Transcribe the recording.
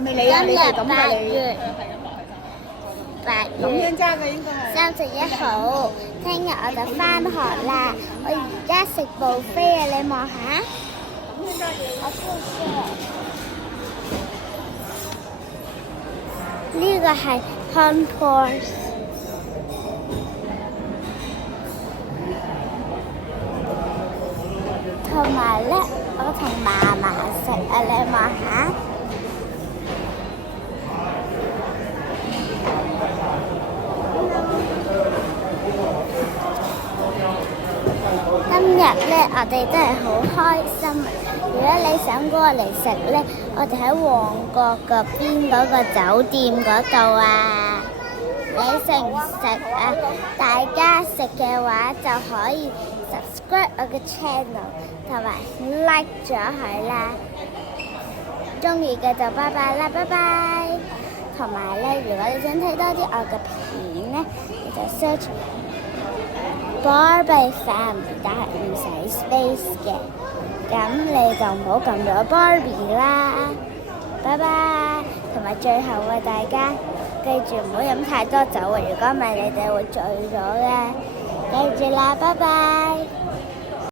係咪你啊？你哋咁嘅你？咁樣揸嘅應該係。31號，聽日我就返學啦。我而家食buffet啊，你望下。我呢個係 concourse， 同埋咧，我同嫲嫲食啊，你望下。今日咧，我哋真係好開心。如果你想過嚟食咧，我哋喺旺角嗰邊嗰個酒店嗰度啊。你食唔食啊？大家食嘅話就可以 subscribe 我嘅 channel 同埋 like 咗佢啦。中意嘅就拜拜啦，拜拜。同埋咧，如果你想睇多啲我嘅片咧，你就 search Barbie Family， 但係唔使 space 嘅，咁你就唔好撳咗 Barbie 啦。拜拜。同埋最後啊，大家記住唔好飲太多酒啊，如果唔係你哋會醉咗嘅。記住啦，拜拜。